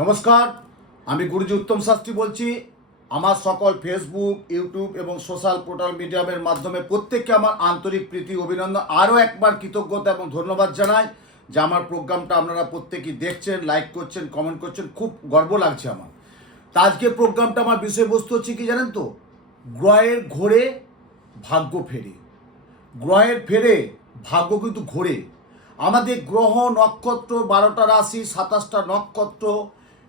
নমস্কার, আমি গুরুজি উত্তম শাস্ত্রী বলছি। আমার সকল ফেসবুক ইউটিউব এবং সোশ্যাল পোর্টাল মিডিয়ামের মাধ্যমে প্রত্যেককে আমার আন্তরিক প্রীতি, অভিনন্দন। আরও একবার কৃতজ্ঞতা এবং ধন্যবাদ জানাই যে আমার প্রোগ্রামটা আপনারা প্রত্যেকেই দেখছেন লাইক করছেন কমেন্ট করছেন। খুব গর্ব লাগছে আমার। তা আজকে প্রোগ্রামটা আমার বিষয়বস্তু হচ্ছে কি জানেন তো? গ্রহের ঘোরে ভাগ্য ফেরে। গ্রহের ফেরে ভাগ্য কিন্তু ঘোরে। আমাদের গ্রহ নক্ষত্র বারোটা রাশি, সাতাশটা নক্ষত্র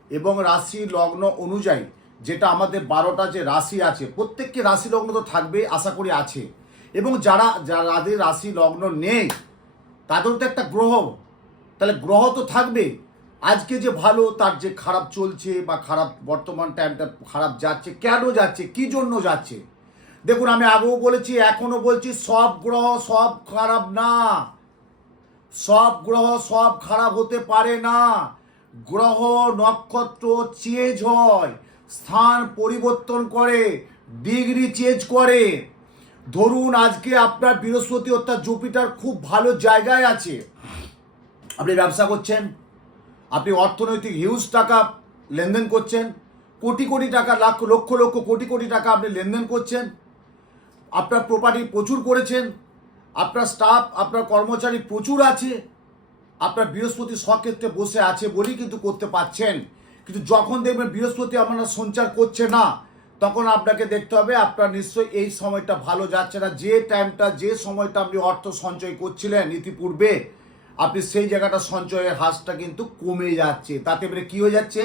এবং রাশি লগ্ন অনুযায়ী যেটা আমাদের বারোটা যে রাশি আছে, প্রত্যেককে রাশি লগ্ন তো থাকবে আশা করি আছে। এবং যারা যাদের রাশি লগ্ন নেই, তাদের তো একটা গ্রহ। তাহলে গ্রহ তো থাকবে। আজকে যে ভালো, তার যে খারাপ চলছে বা খারাপ বর্তমান টাইমটা খারাপ যাচ্ছে, কেন যাচ্ছে, কি জন্য যাচ্ছে? দেখুন, আমি আগেও বলেছি এখনও বলছি, সব গ্রহ সব খারাপ না। সব গ্রহ সব খারাপ হতে পারে না। গ্রহ, নক্ষত্র চেঞ্জ হয়, স্থান পরিবর্তন করে ডিগ্রি চেঞ্জ করে। ধরুন আজকে আপনার বৃহস্পতি অর্থাৎ জুপিটার খুব ভালো জায়গায় আছে। আপনি ব্যবসা করছেন, আপনি অর্থনৈতিক হিউজ টাকা লেনদেন করছেন, কোটি কোটি টাকা, লাখ, লক্ষ লক্ষ, কোটি কোটি টাকা আপনি লেনদেন করছেন। আপনার প্রপার্টি প্রচুর করেছেন, আপনার স্টাফ আপনার কর্মচারী প্রচুর আছে। আপনার বৃহস্পতি স্বক্ষেত্রে বসে আছে বলেই কিন্তু করতে পাচ্ছেন কিন্তু যখন দেখবেন বৃহস্পতি আপনার সঞ্চার করছে না, তখন আপনাকে দেখতে হবে, আপনার নিশ্চয়ই এই সময়টা ভালো যাচ্ছে না। যে টাইমটা, যে সময়টা আপনি অর্থ সঞ্চয় করছিলেন ইতিপূর্বে, আপনি সেই জায়গাটা সঞ্চয়ের হারটা কিন্তু কমে যাচ্ছে। তাতে এবারে কী হয়ে যাচ্ছে?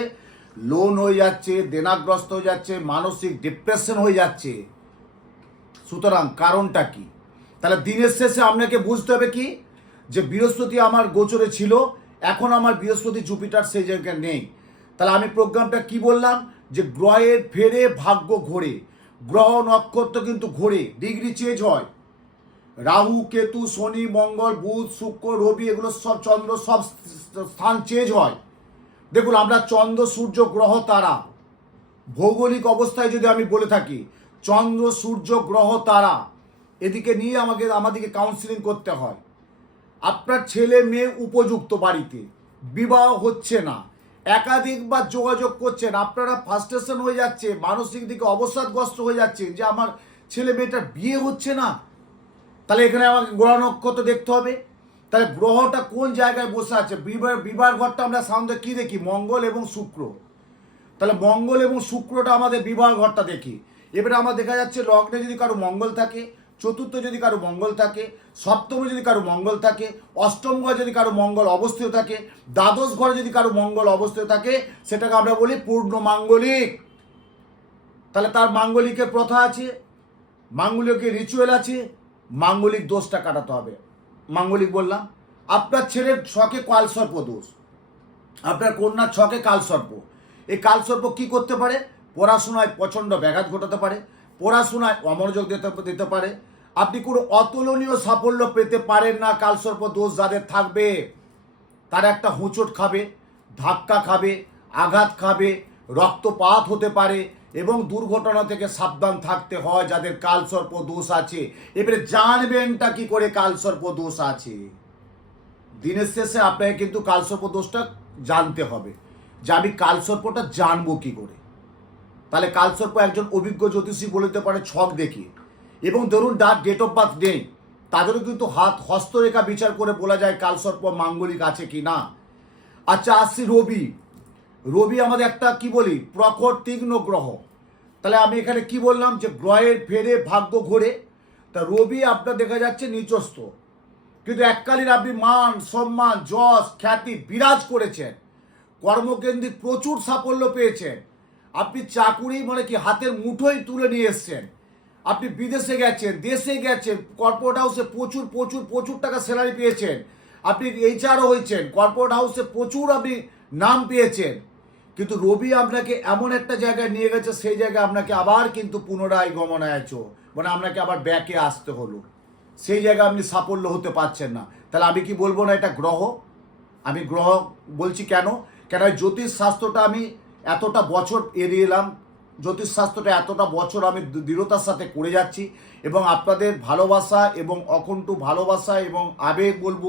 লোন হয়ে যাচ্ছে, দেনাগ্রস্ত হয়ে যাচ্ছে, মানসিক ডিপ্রেশন হয়ে যাচ্ছে। সুতরাং কারণটা কি? তাহলে দিনের শেষে আপনাকে বুঝতে হবে কি? যে বৃহস্পতি আমার গোচরে ছিল, এখন আমার বৃহস্পতি জুপিটার সেই জায়গায় নেই। তাহলে আমি প্রোগ্রামটা কি বললাম? যে গ্রহের ফেরে ভাগ্য ঘোরে। গ্রহ নক্ষত্র কিন্তু ঘোরে, ডিগ্রি চেঞ্জ হয়। রাহু, কেতু, শনি, মঙ্গল, বুধ, শুক্র, রবি, এগুলো সব চন্দ্র, সব স্থান চেঞ্জ হয়। দেখুন, আমরা চন্দ্র, সূর্য, গ্রহ, তারা। ভৌগোলিক অবস্থায় যদি আমি বলে থাকি, চন্দ্র, সূর্য, গ্রহ, তারা। এদিকে নিয়ে আমাকে আমাদেরকে কাউন্সিলিং করতে হয়। আপনার ছেলে মেয়ে উপযুক্ত বাড়িতে। বিবাহ হচ্ছে না। একাধিকবার যোগাযোগ করছেন। আপনারা ফার্স্টেশন হয়ে যাচ্ছে, মানসিক দিকে অবসাদগ্রস্ত হয়ে যাচ্ছে যে আমার ছেলে মেয়েটার বিয়ে হচ্ছে না। তাহলে এখানে আমাকে গ্রহ নক্ষত্র দেখতে হবে। তাহলে গ্রহটা কোন জায়গায় বসে আছে? বিবাহ বিবাহ ঘরটা আমরা সাধারণত কী দেখি? মঙ্গল এবং শুক্র। তাহলে মঙ্গল এবং শুক্রটা আমাদের বিবাহ ঘরটা দেখি। এবারে আমার দেখা যাচ্ছে লগ্নে যদি কারও মঙ্গল থাকে চতুর্থ যদি কারও মঙ্গল থাকে, সপ্তমে যদি কারও মঙ্গল থাকে, অষ্টম ঘরে যদি কারও মঙ্গল অবস্থিত থাকে, দ্বাদশ ঘরে যদি কারও মঙ্গল অবস্থিত থাকে, সেটাকে আমরা বলি পূর্ণ মাঙ্গলিক। তাহলে তার মাঙ্গলিকের প্রথা আছে মাঙ্গলিকের রিচুয়াল আছে, মাঙ্গলিক দোষটা কাটাতে হবে। মাঙ্গলিক বললাম, আপনার ছেলের ছকে কালসর্প দোষ, আপনার কন্যার ছকে কালসর্প। এই কালসর্প কি করতে পারে? পড়াশোনায় প্রচণ্ড ব্যাঘাত ঘটাতে পারে পড়াশোনায় অমনোযোগ দিতে দিতে পারে। আপনি কোনো অতুলনীয় সাফল্য পেতে পারেন না কালসর্প দোষ যাদের থাকবে, তারা একটা হোঁচট খাবে, ধাক্কা খাবে, আঘাত খাবে, রক্তপাত হতে পারে এবং দুর্ঘটনা থেকে সাবধান থাকতে হয় যাদের কালসর্প দোষ আছে। এবারে জানবেনটা কি করে কালসর্প দোষ আছে? দিনের শেষে আপনাকে কিন্তু কালসর্প দোষটা জানতে হবে। যে আমি কালসর্পটা জানব কি করে? তাহলে কালসর্প একজন অভিজ্ঞ জ্যোতিষী বলে দিতে পারে ছক দেখি। এবং ধরুন যার ডেট অফ বার্থ নেই, তাদেরও কিন্তু হাত হস্তরেখা বিচার করে বলা যায় কালসর্প মাঙ্গলিক আছে কি না। আচ্ছা আসছি রবি। রবি আমাদের একটা কি বলি, প্রখর তীক্ষ্ণ গ্রহ। তাহলে আমি এখানে কি বললাম যে গ্রহের ফেরে ভাগ্য ঘোরে। তা রবি আপনার দেখা যাচ্ছে নিচস্থ। কিন্তু এককালীন আপনি মান, সম্মান, যশ, খ্যাতি বিরাজ করেছেন। কর্মকেন্দ্রিক প্রচুর সাফল্য পেয়েছেন। আপনি চাকুরি মানে কি হাতের মুঠোই তুলে নিয়ে এসছেন। আপনি বিদেশে গেছেন, দেশে গেছেন কর্পোরেট হাউসে প্রচুর প্রচুর প্রচুর টাকা স্যালারি পেয়েছেন। আপনি এইচআরও হয়েছেন কর্পোরেট হাউসে প্রচুর আপনি নাম পেয়েছেন। কিন্তু রবি আপনাকে এমন একটা জায়গায় নিয়ে গেছে, সেই জায়গায় আপনাকে আবার কিন্তু পুনরায় গমনায়চ মানে আপনাকে আবার ব্যাকে আসতে হলো। সেই জায়গায় আপনি সাফল্য হতে পারছেন না। তাহলে আমি কি বলব না এটা গ্রহ? আমি গ্রহ বলছি কেন? কেন জ্যোতিষ শাস্ত্রটা আমি এতটা বছর এড়িয়ে এলাম জ্যোতিষশাস্ত্রটা এতটা বছর আমি দৃঢ়তার সাথে করে যাচ্ছি এবং আপনাদের ভালোবাসা এবং অকণ্ঠ ভালোবাসা এবং আবেগ বলব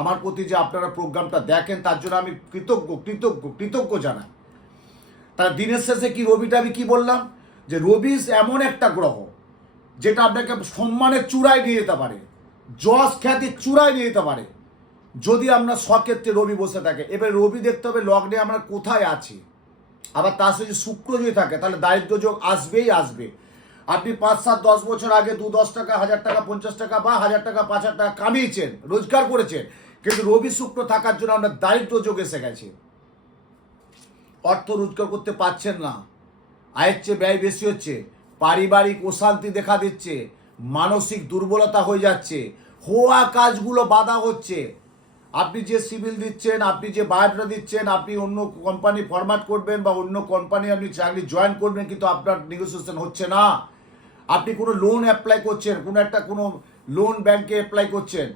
আমার প্রতি যে আপনারা প্রোগ্রামটা দেখেন, তার জন্য আমি কৃতজ্ঞ কৃতজ্ঞ কৃতজ্ঞ জানাই। তার দিনের শেষে কি রবিটা আমি কি বললাম? যে রবি এমন একটা গ্রহ, যেটা আপনাকে সম্মানের চূড়ায় নিয়ে যেতে পারে, যশ খ্যাতির চূড়ায় নিয়ে যেতে পারে। যদি আমরা সক্ষেত্রে রবি বসে থাকে, এবার রবি দেখতে হবে লগ্নে আমরা কোথায় আছি। আবার তার যদি শুক্র যদি থাকে, তাহলে দারিদ্র যোগ আসবেই আসবে। আপনি পাঁচ সাত দশ বছর আগে দু দশ টাকা, হাজার টাকা, পঞ্চাশ টাকা বা হাজার টাকা, পাঁচ হাজার টাকা কামিয়েছেন, রোজগার করেছেন, কিন্তু রবি শুক্র থাকার জন্য আমরা দারিদ্র যোগ এসে গেছে। অর্থ রোজগার করতে পারছেন না। আয়ের চেয়ে ব্যয় বেশি হচ্ছে, পারিবারিক অশান্তি দেখা দিচ্ছে, মানসিক দুর্বলতা হয়ে যাচ্ছে, হওয়া কাজগুলো বাধা হচ্ছে আপনি যে সিভিল দিচ্ছেন, আপনি যে বায়োডাটা দিচ্ছেন, আপনি অন্য কোম্পানি ফরম্যাট করবেন বা অন্য কোম্পানি আপনি চাকরি জয়েন করবেন, কিন্তু আপনার নেগোসিয়েশন হচ্ছে না। আপনি কোনো লোন অ্যাপ্লাই করছেন, কোনো একটা কোনো লোন ব্যাংকে অ্যাপ্লাই করছেন,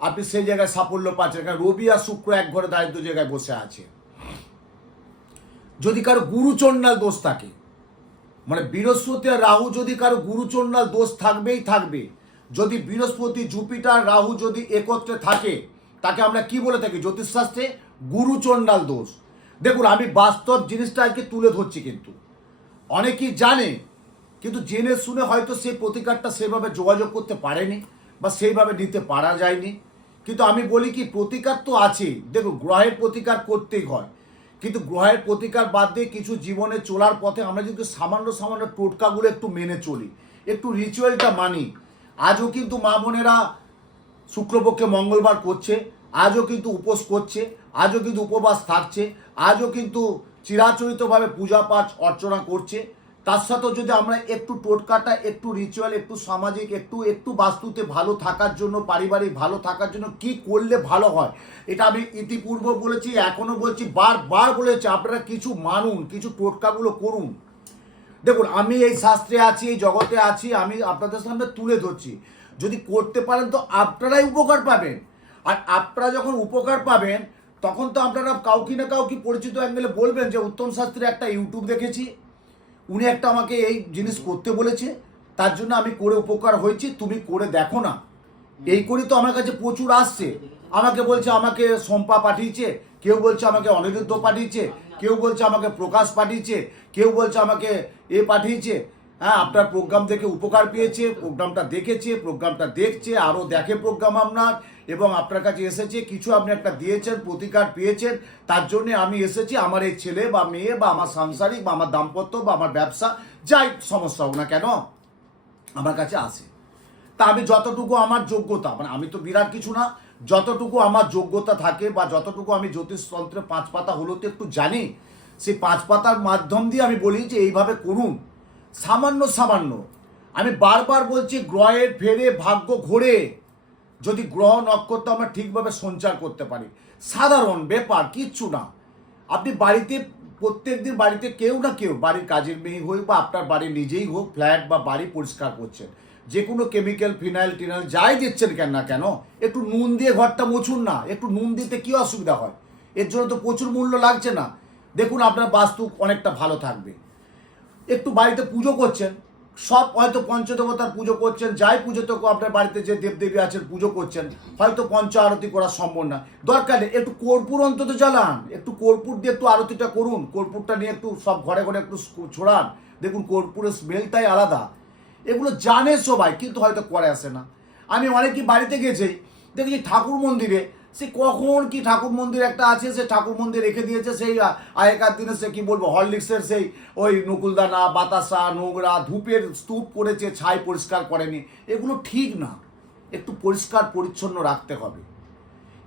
আপনি সেই জায়গায় সাফল্য পাচ্ছেন। কারণ রবি আর শুক্র এক ঘরে দারিদ্র জায়গায় বসে আছে। যদি কারও গুরুচণ্ডাল দোষ থাকে মানে বৃহস্পতি আর রাহু যদি কারও গুরুচণ্ডাল দোষ থাকবেই থাকবে, যদি বৃহস্পতি, জুপিটার, রাহু যদি একত্রে থাকে তাকে আমরা কি বলে থাকি? জ্যোতিষশাস্ত্রে গুরুচণ্ডাল দোষ। দেখুন, আমি বাস্তব জিনিসটা আজকে তুলে ধরছি কিন্তু। অনেকেই জানে, কিন্তু জেনে শুনে হয়তো সেই প্রতিকারটা সেভাবে যোগাযোগ করতে পারেনি বা সেইভাবে নিতে পারা যায়নি। কিন্তু আমি বলি কি, প্রতিকার তো আছেই দেখুন, গ্রহের প্রতিকার করতেই হয়। কিন্তু গ্রহের প্রতিকার বাদ দিয়ে কিছু জীবনে চলার পথে আমরা যদি সামান্য সামান্য টোটকাগুলো একটু মেনে চলি, একটু রিচুয়ালটা মানি, আজও কিন্তু মা বোনেরা শুক্লপক্ষে মঙ্গলবার করছে, আজও কিন্তু উপোস করছে, আজও কিন্তু উপবাস থাকছে, আজও কিন্তু চিরাচরিতভাবে পূজা পাঠ অর্চনা করছে। তার সাথেও যদি আমরা একটু টোটকাটা, একটু রিচুয়াল একটু সামাজিক, একটু একটু বাস্তুতে ভালো থাকার জন্য, পারিবারিক ভালো থাকার জন্য কি করলে ভালো হয়, এটা আমি ইতিপূর্ব বলেছি, এখনও বলছি, বারবার বলেছি, আপনারা কিছু মানুন, কিছু টোটকাগুলো করুন। দেখুন, আমি এই শাস্ত্রে আছি, এই জগতে আছি, আমি আপনাদের সামনে তুলে ধরছি। যদি করতে পারেন তো আপনারাই উপকার পাবেন। আর আপনারা যখন উপকার পাবেন, তখন তো আপনারা কাউকে না কাউকে পরিচিত অ্যাঙ্গেলে বলবেন যে, উত্তম শাস্ত্রীর একটা ইউটিউব দেখেছি। উনি একটা আমাকে এই জিনিস করতে বলেছে। তার জন্য আমি করে উপকার হয়েছি, তুমি করে দেখো না। এই করি তো আমার কাছে প্রচুর আসছে। আমাকে বলছে, আমাকে শম্পা পাঠিয়েছে। কেউ বলছে, আমাকে অনিরুদ্ধ পাঠিয়েছে। কেউ বলছে, আমাকে প্রকাশ পাঠিয়েছে। কেউ বলছে, আমাকে এ পাঠিয়েছে। হ্যাঁ আপনার প্রোগ্রাম দেখে উপকার পেয়েছে প্রোগ্রামটা দেখেছে প্রোগ্রামটা দেখছে আরও দেখে প্রোগ্রাম আপনার, এবং আপনার কাছে এসেছে, কিছু আপনি একটা দিয়েছেন, প্রতিকার পেয়েছেন, তার জন্যে আমি এসেছি, আমার এই ছেলে বা মেয়ে বা আমার সাংসারিক বা আমার দাম্পত্য বা আমার ব্যবসা, যাই সমস্যা হোক না কেন, আমার কাছে আসে তা আমি যতটুকু আমার যোগ্যতা মানে আমি তো বিরাট কিছু না, যতটুকু আমার যোগ্যতা থাকে বা যতটুকু আমি জ্যোতিষতন্ত্রে পাঁচ পাতা হলো তো একটু জানি, সেই পাঁচ পাতার মাধ্যম দিয়ে আমি বলি যে এইভাবে করুন। সামান্য সামান্য। আমি বারবার বলছি, গ্রহে ফেরে, ভাগ্য ঘোরে। যদি গ্রহ নক্ষত্র আমরা ঠিকভাবে সঞ্চার করতে পারি। সাধারণ ব্যাপার, কিচ্ছু না। আপনি বাড়িতে প্রত্যেক দিন বাড়িতে কেউ না কেউ, বাড়ির কাজের মেয়ে হোক বা আপনার বাড়ি নিজেই হোক, ফ্ল্যাট বা বাড়ি পরিষ্কার করছেন। যে কোনো কেমিক্যাল, ফিনাইল, টিনাইল যাই দিচ্ছেন কেন না কেন, একটু নুন দিয়ে ঘরটা মুছুন না। একটু নুন দিতে কী অসুবিধা হয়? এর জন্য তো প্রচুর মূল্য লাগছে না। দেখুন, আপনার বাস্তু অনেকটা ভালো থাকবে। একটু বাড়িতে পুজো করছেন, সব হয়তো পঞ্চদেবতার পুজো করছেন, যাই পুজো তো আপনার বাড়িতে যে দেবদেবী আছেন, পুজো করছেন, হয়তো পঞ্চ আরতি করা সম্ভব না। দরকার নেই, একটু কর্পূর অন্তত জ্বালান, একটু কর্পূর দিয়ে একটু আরতিটা করুন, কর্পূরটা নিয়ে একটু সব ঘরে ঘরে একটু ছড়ান, দেখুন কর্পূরের স্মেলটাই আলাদা। এগুলো জানে সবাই, কিন্তু হয়তো করে আসে না। আমি অনেকই বাড়িতে গেছি দেখি ঠাকুর মন্দিরে সে কখন কি ঠাকুর মন্দির একটা আছে, সে ঠাকুর মন্দির রেখে দিয়েছে, সেই আগেকার দিনে সে কি বলব, হরলিক্সের সেই, ওই নকুলদানা, বাতাসা, নোংরা, ধূপের স্তূপ করেছে, ছাই পরিষ্কার করেনি। এগুলো ঠিক না। একটু পরিষ্কার পরিচ্ছন্ন রাখতে হবে।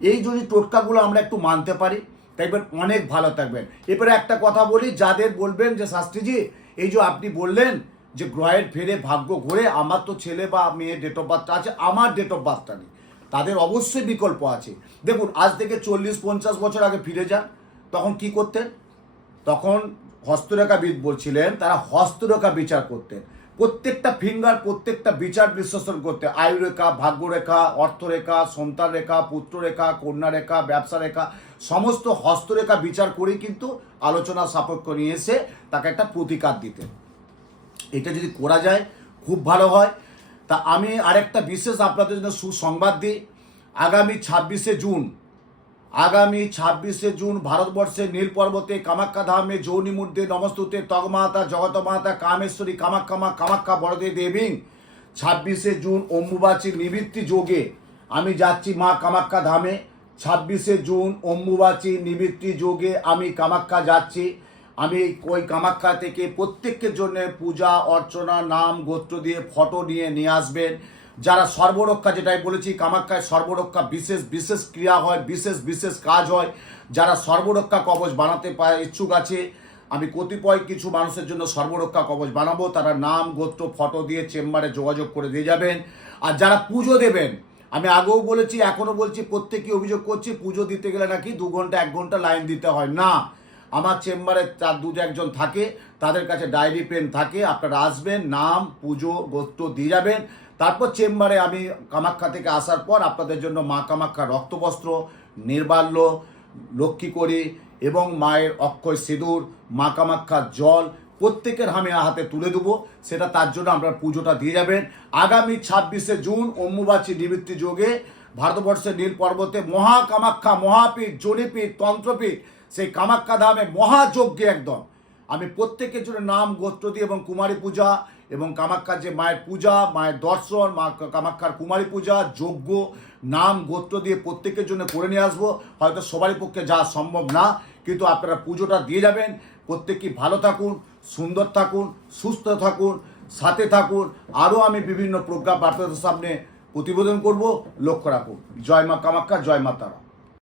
এই যদি টোটকাগুলো আমরা একটু মানতে পারি, দেখবেন অনেক ভালো থাকবেন। এবারে একটা কথা বলি, যাদের বলবেন যে, শাস্ত্রীজি, এই যে আপনি বললেন যে, গ্রহের ফেরে ভাগ্য ঘুরে, আমার তো ছেলে বা মেয়ের ডেট অফ বার্থটা আছে, আমার ডেট অফ বার্থটা নেই। তাদের অবশ্যই বিকল্প আছে। দেখুন, আজ থেকে চল্লিশ, পঞ্চাশ বছর আগে ফিরে যান, তখন কি করতেন? তখন হস্তরেখাবিদ বলছিলেন, তারা হস্তরেখা বিচার করতেন। প্রত্যেকটা ফিঙ্গার, প্রত্যেকটা বিচার বিশ্লেষণ করতে আয়ুরেখা, ভাগ্যরেখা, অর্থরেখা সন্তান রেখা পুত্ররেখা কন্যা রেখা ব্যবসা রেখা সমস্ত হস্তরেখা বিচার করেই কিন্তু আলোচনা সাপেক্ষ নিয়ে এসে তাকে একটা প্রতিকার দিতেন। এটা যদি করা যায়, খুব ভালো হয়। তা আমি আরেকটা বিশেষ আপনাদের জন্য সুসংবাদ দিই। আগামী ছাব্বিশে জুন, আগামী ছাব্বিশে জুন ভারতবর্ষের নীল পর্বতে কামাখ্যা ধামে যৌনি মূর্তি, নমস্তুতে তগমাতা, জগতমাতা, কামেশ্বরী কামাখ্যামা কামাখ্যা বড়দে দেবী। ছাব্বিশে জুন অম্বুবাচী নিবৃত্তি যোগে আমি যাচ্ছি মা কামাখ্যা ধামে। ছাব্বিশে জুন অম্বুবাচী নিবৃত্তি যোগে আমি কামাখ্যা যাচ্ছি। আমি ওই কামাখ্যা থেকে প্রত্যেকের জন্য পূজা, অর্চনা, নাম, গোত্র দিয়ে ফটো নিয়ে নিয়ে আসবেন। যারা সর্বরক্ষা যেটাই বলেছি, কামাখ্যায় সর্বরক্ষা বিশেষ বিশেষ ক্রিয়া হয়, বিশেষ বিশেষ কাজ হয়, যারা সর্বরক্ষা কবচ বানাতে পায় ইচ্ছুক আছে, আমি কতিপয় কিছু মানুষের জন্য সর্বরক্ষা কবচ বানাবো, তারা নাম, গোত্র, ফটো দিয়ে চেম্বারে যোগাযোগ করে দিয়ে যাবেন। আর যারা পুজো দেবেন, আমি আগেও বলেছি, এখনও বলছি প্রত্যেকে অভিযোগ করছি, পুজো দিতে গেলে নাকি দু ঘণ্টা, এক ঘণ্টা লাইন দিতে হয়। না আমার চেম্বারে তার দু একজন থাকে, তাদের কাছে ডায়েরি পেন থাকে, আপনারা আসবেন, নাম, পুজো, গোত্র দিয়ে যাবেন। তারপর চেম্বারে আমি কামাখ্যা থেকে আসার পর আপনাদের জন্য মা কামাখ্যা রক্তবস্ত্র, নির্বাল্য, লক্ষ্মী করি এবং মায়ের অক্ষয় সিঁদুর, মা কামাখ্যার জল, প্রত্যেকের আমি হাতে তুলে দেবো। সেটা তার জন্য আপনার পুজোটা দিয়ে যাবেন। আগামী ছাব্বিশে জুন অম্বুবাচী নিবৃত্তি যোগে ভারতবর্ষের নীল পর্বতে মহা কামাখ্যা, মহাপীঠ, জনিপীঠ, তন্ত্রপীঠ সেই কামাখ্যা ধামে মহাযজ্ঞে একদম। আমি প্রত্যেকের জন্য নাম, গোত্র দিয়ে এবং কুমারী পূজা এবং কামাখ্যার যে মায়ের পূজা, মায়ের দর্শন, মা কামাখ্যার কুমারী পূজা, যজ্ঞ, নাম, গোত্র দিয়ে প্রত্যেকের জন্য করে নিয়ে আসব। হয়তো সবারই পক্ষে যাওয়া সম্ভব না, কিন্তু আপনারা পুজোটা দিয়ে যাবেন। প্রত্যেকেই ভালো থাকুন, সুন্দর থাকুন, সুস্থ থাকুন, সাথে থাকুন। আরও আমি বিভিন্ন প্রজ্ঞা আপনাদের সামনে প্রতিবেদন করব। লক্ষ্য রাখুন। জয় মা কামাখ্যা জয় মা তারা।